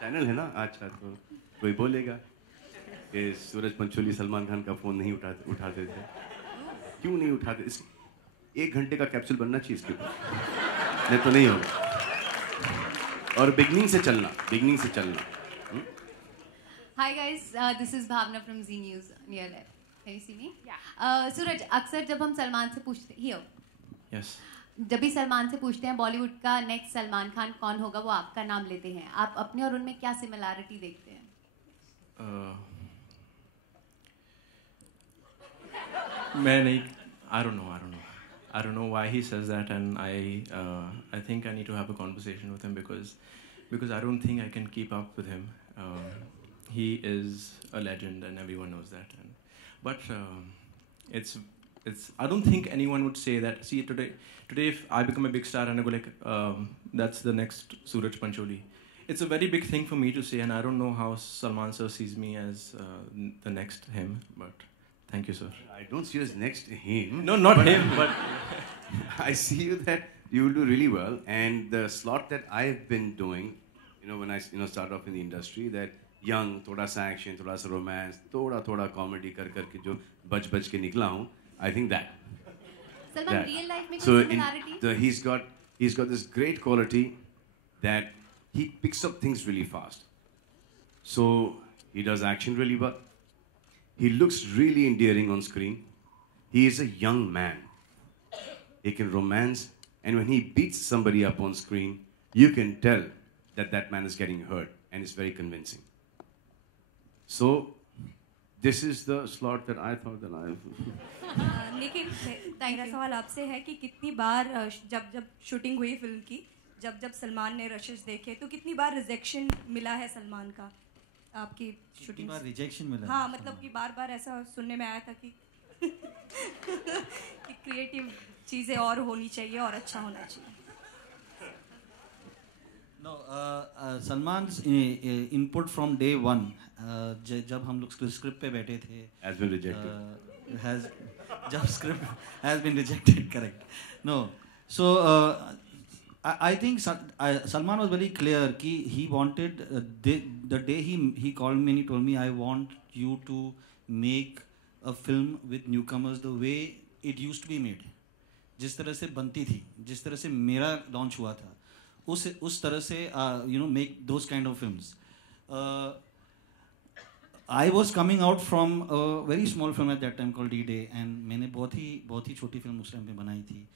Channel है ना, अच्छा तो कोई बोलेगा कि सूरज पंचोली सलमान खान का फ़ोन नहीं उठाते थे। क्यों नहीं उठाते? 1 घंटे का कैप्सूल बनना चाहिए इसके ऊपर, नहीं तो नहीं होगा। और बिगनिंग से चलना। Hi guys, this is Bhavna from Z News Near Left. Can you see me? Yeah. सूरज, अक्सर जब हम सलमान से पूछते here, Yes. जब भी सलमान से पूछते हैं बॉलीवुड का नेक्स्ट सलमान खान कौन होगा, वो आपका नाम लेते हैं। आप अपने और उनमें क्या सिमिलैरिटी देखते हैं? मैं नहीं, I don't know why he says that, and I think I need to have a conversation with him because I don't think I can keep up with him. He is a legend, and everyone knows that. But it's I don't think anyone would say that. See, today if I become a big star and I go like, that's the next Suraj Pancholi, it's a very big thing for me to say, and I don't know how Salman sir sees me as the next him. But thank you, sir. I don't see you as next him. No, not him, but I see you that you will do really well. And the slot that I've been doing, when I start off in the industry, that young, थोड़ा सा action, थोड़ा सा romance, थोड़ा comedy कर के जो बच के निकला हूँ, I think that. Salman, real life में So कोई similarity? he's got this great quality that he picks up things really fast. So he does action really well. He looks really endearing on screen. He is a young man. He can romance, and when he beats somebody up on screen, you can tell that man is getting hurt, and it's very convincing. So this is the slot that I thought that I. लेकिन मेरा सवाल आपसे है कि कितनी बार जब shooting हुई film की, जब सलमान ने रशेस देखे, तो कितनी बार रिजेक्शन मिला है सलमान का आपकी शूटिंग? बार रिजेक्शन मिला? हाँ, मतलब कि बार ऐसा सुनने में आया था कि कि क्रिएटिव चीज़ें और होनी चाहिए और अच्छा होना चाहिए। No, Salman's input from day one, जब हम लोग स्क्रिप्ट पे बैठे थे, has been rejected. जब script has been rejected, correct. No, so I think Salman was very clear कि he wanted the day he called me and he told me, I want you to make a film with newcomers the way it used to be made. जिस तरह से बनती थी, जिस तरह से मेरा लॉन्च हुआ था, उस तरह से make those kind of films. I was coming out from a very small film at that time called D-Day, and मैंने बहुत ही छोटी film उस time पे बनाई थी.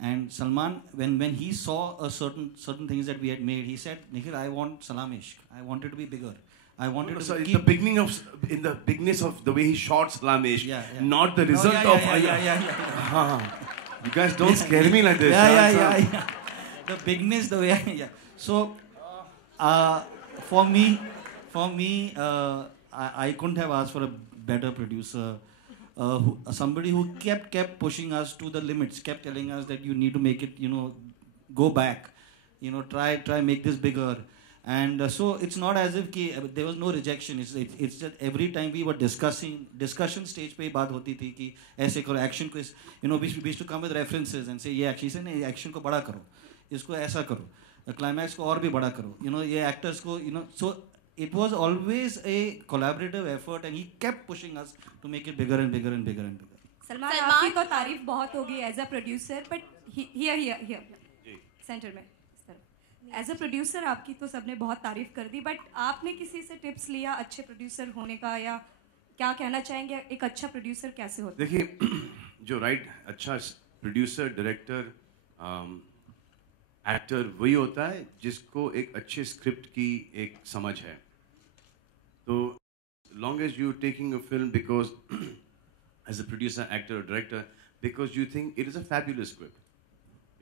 And Salman, when he saw a certain things that we had made, he said, Nikhil, I want Salam Ishq. I want it to be bigger. I wanted to keep... in the bigness of the way he shot Salam Ishq, Yeah. not the result of... Yeah. You guys don't scare me like this. Yeah. The bigness, the way... Yeah. So, for me, I couldn't have asked for a better producer. Somebody who kept pushing us to the limits, kept telling us that you need to make it, go back, try make this bigger. And so it's not as if there was no rejection. It's just every time we were discussion stage पे बात होती थी कि ऐसे करो, action को, we used to come with references and say, ये action से नहीं, action को बड़ा करो, इसको ऐसा करो, climax को और भी बड़ा करो, ये actors को, so it was always a collaborative effort, and he kept pushing us to make it bigger and bigger and bigger and bigger. Salman, आपकी तो तारीफ बहुत होगी as a producer, but here, center में, as a producer आपकी तो सबने बहुत तारीफ कर दी, but आपने किसी से tips लिया अच्छे producer होने का, या क्या कहना चाहेंगे एक अच्छा producer कैसे होता है? देखिए, जो अच्छा producer, director, actor वही होता है जिसको एक अच्छे script की एक समझ है. So, long as you're taking a film because, as a producer, actor, or director, because you think it is a fabulous script,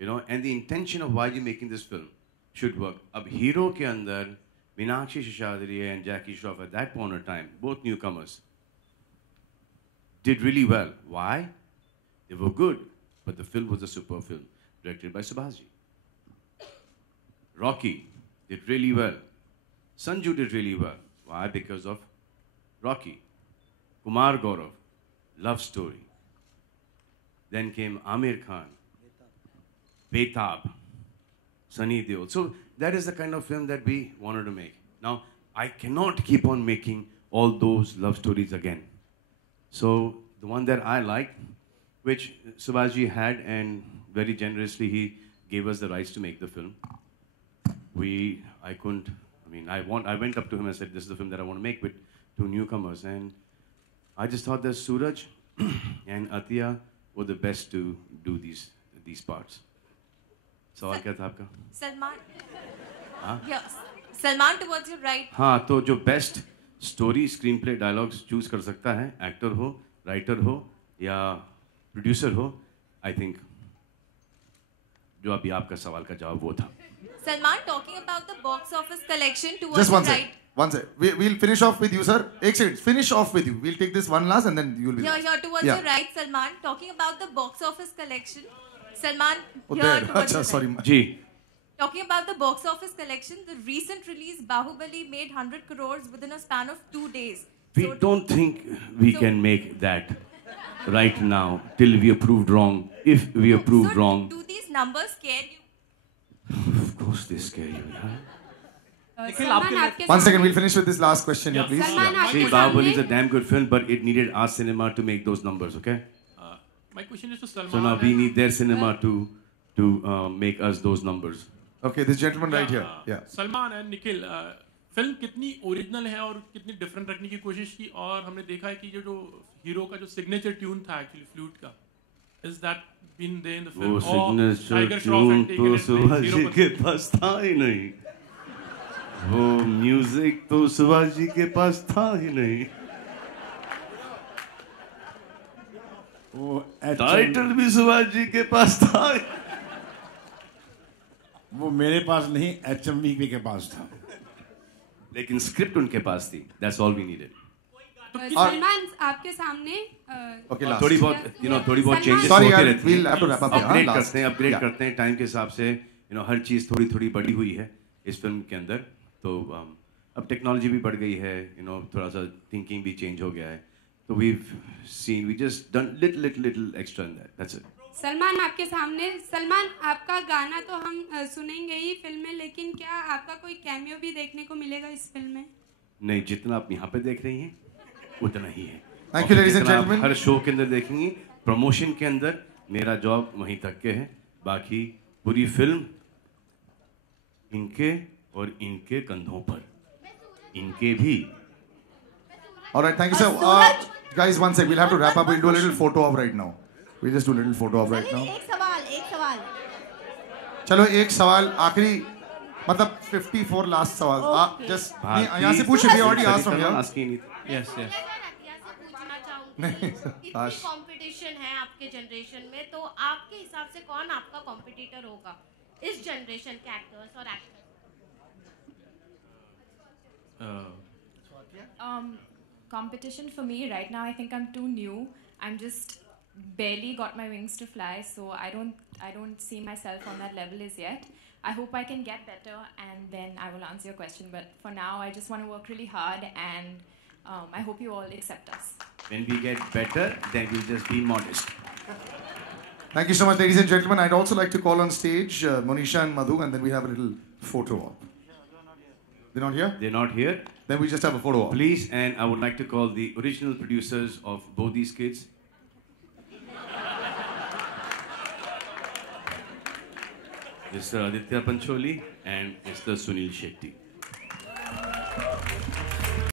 and the intention of why you're making this film should work. Ab hero ke andar, Meenakshi Seshadri and Jackie Shroff at that point of time, both newcomers, did really well. Why? They were good, but the film was a super film, directed by Subhasji. Rocky did really well. Sanju did really well. Why? Because of Rocky. Kumar Gaurav, Love Story. Then came Amir Khan, Betab, Sunny Deol. So that is the kind of film that we wanted to make. Now, I cannot keep on making all those love stories again. So the one that I liked, which Subhashji had, and very generously he gave us the rights to make the film. I went up to him and said, this is the film that I want to make with two newcomers. And I just thought that Suraj and Atiya were the best to do these parts. सवाल क्या था आपका? सलमान. हाँ? Yes. Salman towards your right. हाँ, तो जो best story, screen play, dialogues choose कर सकता है, एक्टर हो, राइटर हो या प्रोड्यूसर हो, आई थिंक जो अभी आपका सवाल का जवाब वो था. Salman, talking about the box office collection towards Just your one sec. right. One sec. We'll finish off with you, sir. एक second. Finish off with you. We'll take this one last and then you'll be last. Here towards Yeah. your right, Salman. Talking about the box office collection. Salman, Oh, here there. towards Achha, your sorry. right. Ji. Talking about the box office collection, the recent release Bahubali made 100 crores within a span of 2 days. We So- don't think we So- can make that right now till we are proved wrong. If we are proved so wrong, do these numbers scare you? of course they scare you. Huh? Salman आपके One second. We'll finish with this last question here, please. Salman See, आपके Bahubali is a सामने damn good film, but it needed our cinema to make those numbers. Okay. My question is to Salman. So now we need their cinema to make us those numbers. Okay, this gentleman right here. Yeah. Salman and Nikhil, film कितनी original है और कितनी different रखने की कोशिश की, और हमने देखा है कि जो हीरो का जो सिग्नेचर ट्यून था एक्चुअली फ्लूट का, is that been there in the film? वो सिग्नेचर ट्यून तो शिवाजी के पास था ही नहीं. वो म्यूजिक तो शिवाजी के पास था ही नहीं. वो टाइटल भी शिवाजी के पास था. वो मेरे पास नहीं, HMV के पास था. लेकिन स्क्रिप्ट उनके पास थी. That's all we needed. Salman आपके सामने Okay, last. थोड़ी बहुत थोड़ी बहुत सलमान- चेंजेस Sorry, होते यार, रहते we'll have to wrap up here, upgrade last. करते हैं, अपग्रेड Yeah. करते हैं टाइम के हिसाब से. हर चीज थोड़ी थोड़ी बड़ी हुई है इस फिल्म के अंदर. तो अब टेक्नोलॉजी भी बढ़ गई है. थोड़ा सा थिंकिंग भी चेंज हो गया है. तो we just done little extra in that. That's it. Salman आपके सामने. सलमान आपका गाना तो हम सुनेंगे ही फिल्म में, लेकिन क्या आपका कोई कैमियो भी देखने को मिलेगा इस फिल्म में? नहीं, जितना आप यहाँ पे देख रही हैं उतना ही है. Thank you, ladies and जितना आप gentlemen. हर शो के अंदर देखेंगी, प्रमोशन के अंदर मेरा जॉब वहीं तक के है. बाकी पूरी फिल्म इनके और इनके कंधों पर, इनके भी. All right, thank you, sir. Guys, one sec. We'll have to wrap up. We'll do a little photo op right now. We'll just do a little photo op right now. एक सवाल. चलो एक सवाल आखिरी, मतलब 54 लास्ट सवाल. आप just यहाँ से पूछिए. We already asked from here. Yes, yes. नहीं, इतनी आश. कंपटीशन है आपके जनरेशन में, तो आपके हिसाब से कौन आपका कॉम्पिटिटर होगा इस जनरेशन के एक्टर्स और actors? Competition for me right now, I think I'm too new. I'm just barely got my wings to fly, so I don't see myself on that level as yet. I hope I can get better, and then I will answer your question. But for now, I just want to work really hard, and I hope you all accept us. When we get better, then we'll just be modest. Thank you so much, ladies and gentlemen. I'd also like to call on stage Monisha and Madhu, and then we have a little photo op. They're not here? They're not here. Then we just have a photo op. Please, and I would like to call the original producers of both these kids. Mr. Aditya Pancholi and Mr. Sunil Shetty.